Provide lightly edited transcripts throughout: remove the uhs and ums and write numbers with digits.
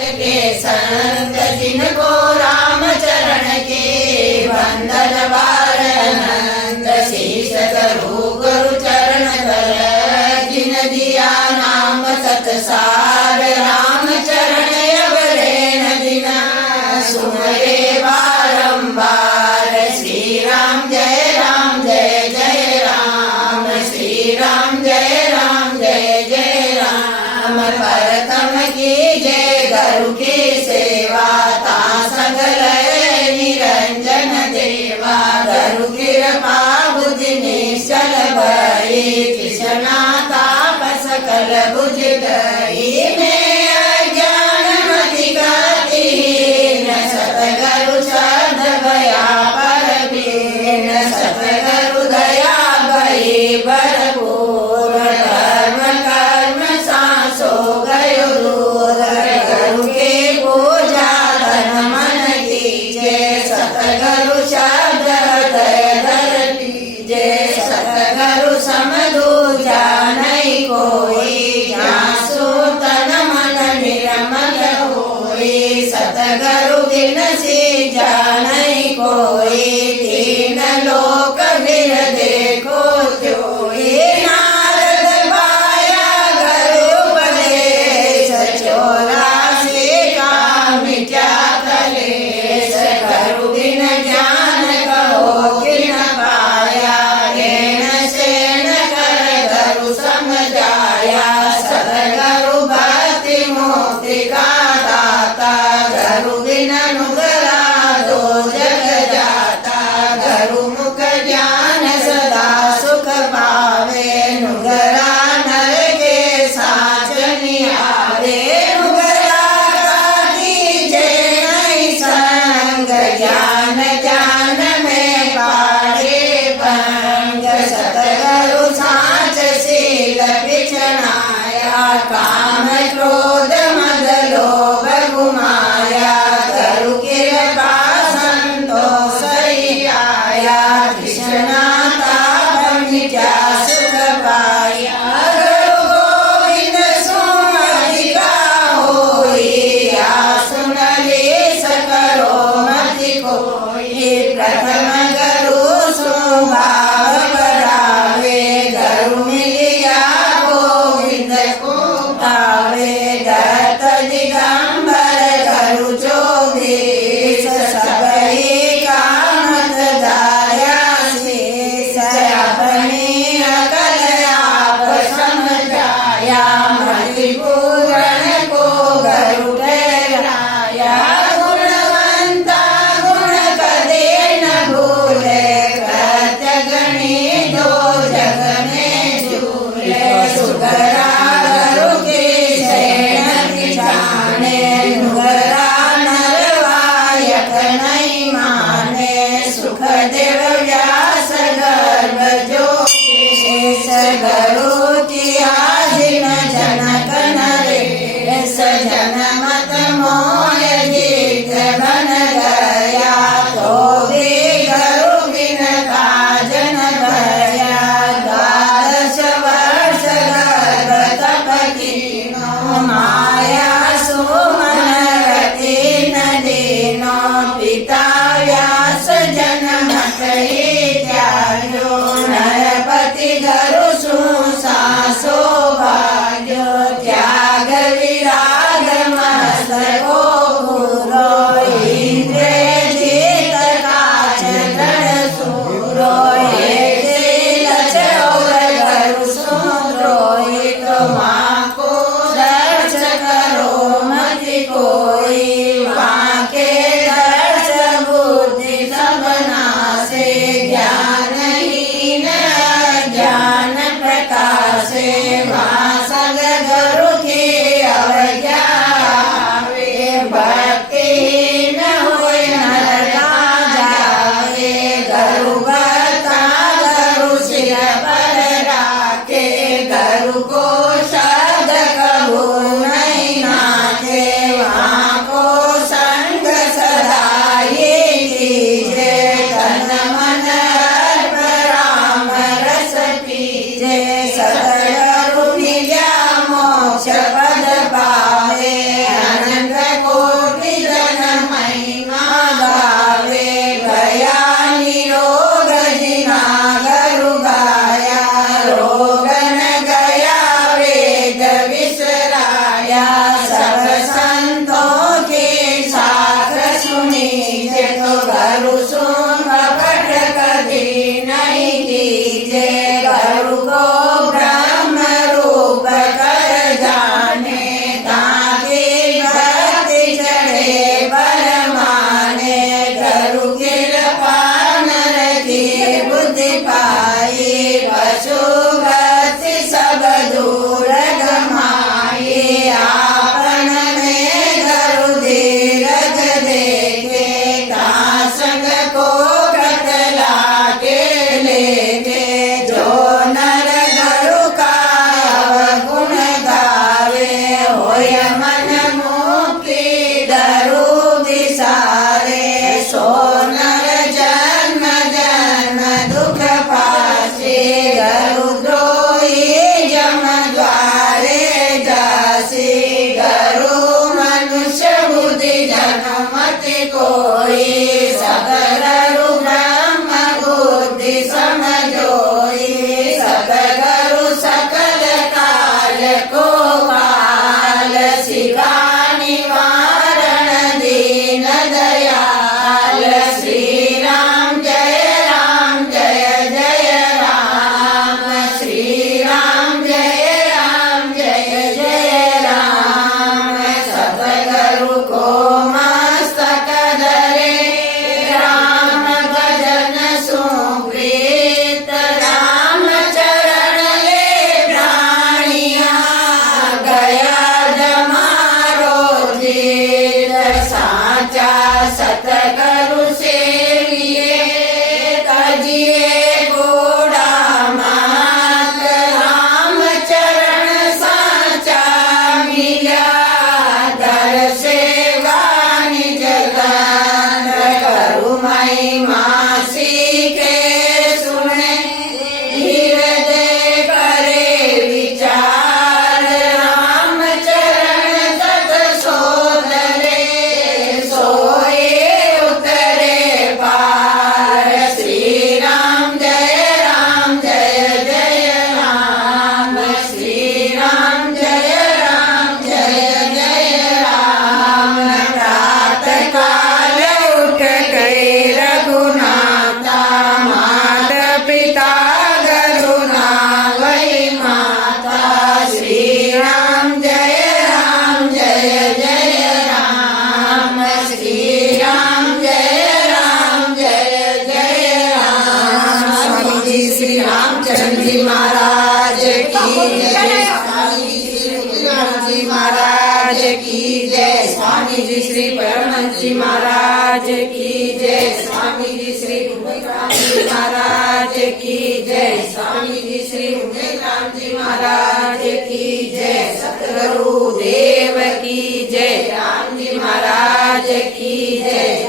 के संत जिनको राम चरण के वंदन वारनंद शीश करु गुरु चरण धर जिन दिया नाम सतसार राम चरण अवरे न दिना सुमरे बारंबार श्री राम जय जय राम श्री राम जय राम प्रथम की जय गुरु की सेवा ता सगल निरंजन देवा गुरु कृपा बुद्धि निश्चल भई कृष्णा ताप सकल बुझ गई मैं अज्ञान मति गतिहीन सतगुरु शब्द भया पर बीन सतगुरु दया भई भरपूर धर्म कर्म सांसो गयो दूर गुरु के पूजा तन मन कीजे सतगुरु शब्द हृदय धर लीजे सतगुरु सम दूजा नहीं कोई जासु तन मन निर्मल होई सतगुरु बिन सीजा नहीं कोई तीन लोक बिन देखो त्योई नारद पाया गुरु उपदेश 84 का मिट्या जी महाराज की जय। स्वामी जी श्री मुक्तिनाथ जी महाराज की जय। स्वामी जी श्री परमहंस जी महाराज की जय। स्वामी जी श्री मुक्तिनाथ जी महाराज की जय। स्वामी जी श्री मुक्तिनाथ जी महाराज की जय। सतगुरु देव की जय। राम जी महाराज की जय।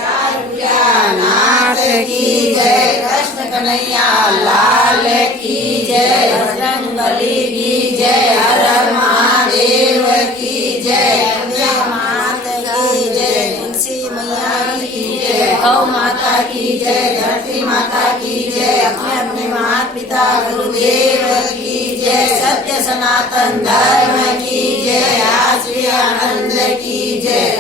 नाथ की जय। कृष्ण कन्हैया लाल की जय। बजरंगबली की जय। हर महादेव की जय। अम्बे माता की जय। तुलसी मैया की जय। गौ माता की जय। धरती माता की जय। अपने अपने माता पिता गुरुदेव की जय। सत्य सनातन धर्म की जय। आश्रय आनंद की जय।